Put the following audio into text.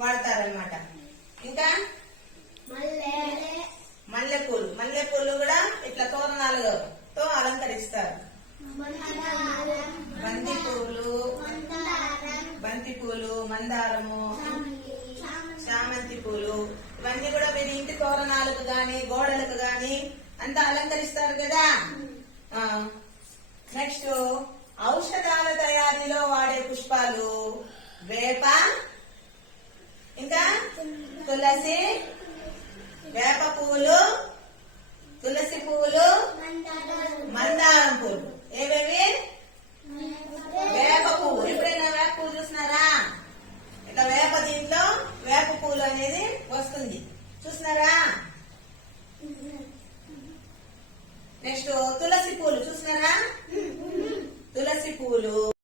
వాడతారనమాట. ఇంకా మల్లెపూలు, మల్లెపూలు కూడా ఇట్లా తోరణాలతో అలంకరిస్తారు. బంతి పూలు, మందారము, చామంతి పూలు, ఇవన్నీ కూడా మీరు ఇంటి తోరణాలకు గాని గోడలకు గాని అంతా అలంకరిస్తారు కదా. నెక్స్ట్ ఔషధాల తయారీలో వాడే పుష్పాలు వేప,